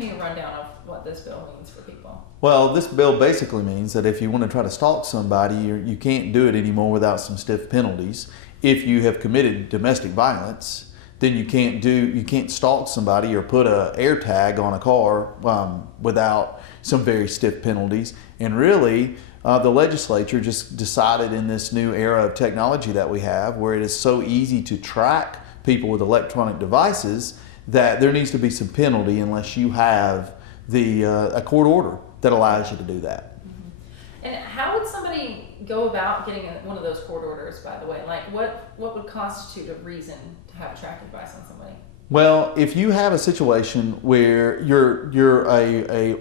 give me a rundown of what this bill means for people. Well, this bill basically means that if you want to try to stalk somebody, you can't do it anymore without some stiff penalties. If you have committed domestic violence, then you can't stalk somebody or put a air tag on a car without some very stiff penalties. And really, the legislature just decided in this new era of technology that we have, where it is so easy to track people with electronic devices, that there needs to be some penalty unless you have a court order that allows you to do that. Mm-hmm. And how would somebody go about getting one of those court orders, by the way? Like what would constitute a reason to have a tracking device on somebody? Well, if you have a situation where you're a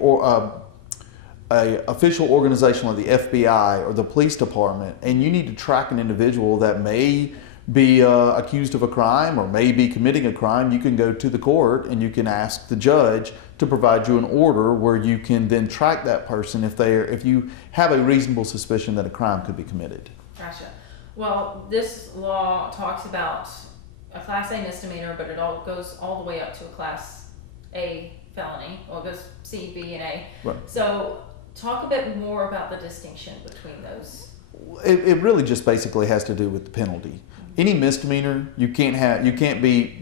official organization like the FBI or the police department, and you need to track an individual that may be accused of a crime or may be committing a crime, you can go to the court and you can ask the judge to provide you an order where you can then track that person if you have a reasonable suspicion that a crime could be committed. Gotcha. Well, this law talks about a Class A misdemeanor, but it all goes all the way up to a Class A felony. Well, it goes C, B, and A. Right. So talk a bit more about the distinction between those. It really just basically has to do with the penalty. Any misdemeanor, you can't be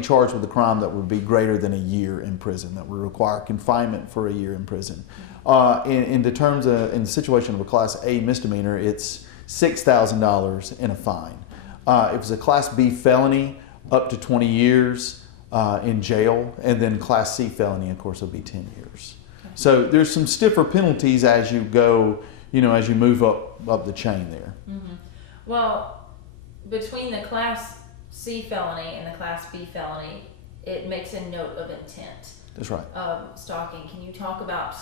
charged with a crime that would be greater than a year in prison, that would require confinement for a year in prison. In the situation of a Class A misdemeanor, it's $6,000 and a fine. If it's a Class B felony, up to 20 years in jail, and then Class C felony, of course, will be 10 years. Okay. So there's some stiffer penalties as you go, as you move up the chain there. Mm-hmm. Well, between the Class C felony and the Class B felony, it makes a note of intent. That's right. Stalking. Can you talk about,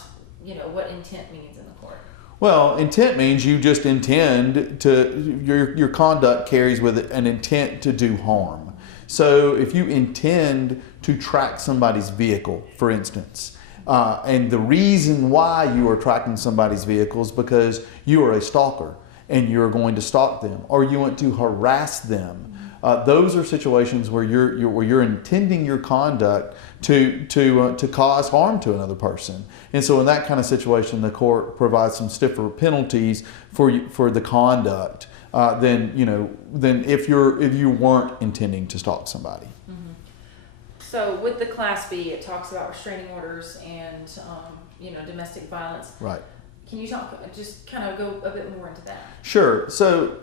what intent means in the court? Well, intent means you just intend to, your conduct carries with it an intent to do harm. So if you intend to track somebody's vehicle, for instance, and the reason why you are tracking somebody's vehicle is because you are a stalker and you're going to stalk them, or you want to harass them. Those are situations where you're intending your conduct to cause harm to another person. And so in that kind of situation, the court provides some stiffer penalties for the conduct than if you weren't intending to stalk somebody. Mm-hmm. So with the Class B, it talks about restraining orders and domestic violence. Right. Can you just kind of go a bit more into that? Sure. So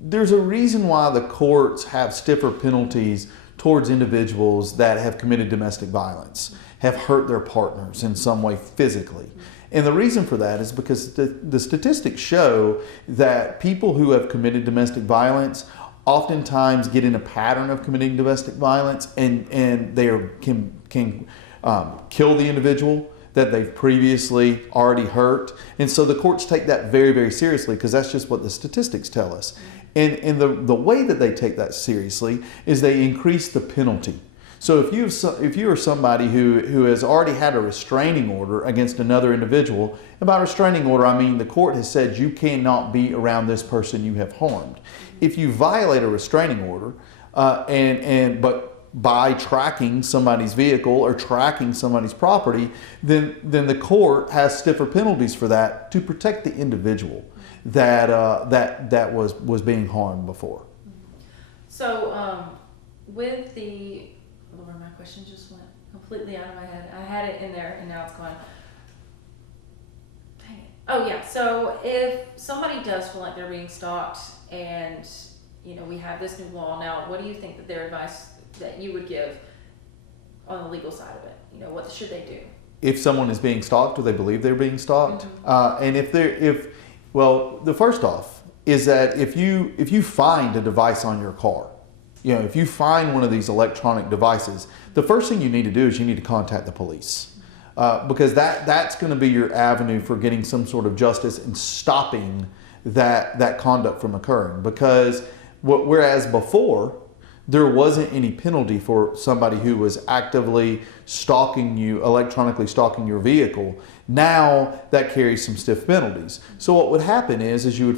there's a reason why the courts have stiffer penalties towards individuals that have committed domestic violence, have hurt their partners in some way physically. And the reason for that is because the statistics show that people who have committed domestic violence oftentimes get in a pattern of committing domestic violence, and they can kill the individual that they've previously already hurt. And so the courts take that very, very seriously, because that's just what the statistics tell us. And the way that they take that seriously is they increase the penalty. So if you are somebody who has already had a restraining order against another individual, and by restraining order I mean the court has said you cannot be around this person you have harmed. If you violate a restraining order, but by tracking somebody's vehicle or tracking somebody's property, then the court has stiffer penalties for that to protect the individual that was being harmed before. So with the Lord, my question just went completely out of my head. I had it in there and now it's gone. Dang it. Oh yeah. So if somebody does feel like they're being stalked, and we have this new law now, what do you think that their advice that you would give on the legal side of it? What should they do? If someone is being stalked, or they believe they're being stalked, And the first off is that if you find a device on your car, if you find one of these electronic devices, the first thing you need to do is you need to contact the police, because that's going to be your avenue for getting some sort of justice and stopping that conduct from occurring. Because whereas before, there wasn't any penalty for somebody who was actively stalking you, electronically stalking your vehicle. Now that carries some stiff penalties. So what would happen is you would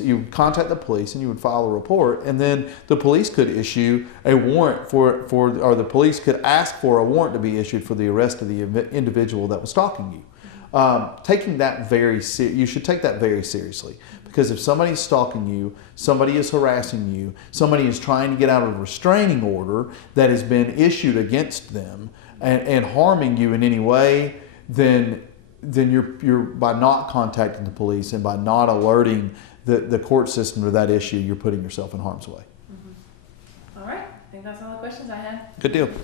you would contact the police and you would file a report, and then the police could issue a warrant or the police could ask for a warrant to be issued for the arrest of the individual that was stalking you. You should take that very seriously, because if somebody's stalking you, somebody is harassing you, somebody is trying to get out of a restraining order that has been issued against them and harming you in any way, then you're by not contacting the police and by not alerting the court system to that issue, you're putting yourself in harm's way. All right, I think that's all the questions I had. Good deal.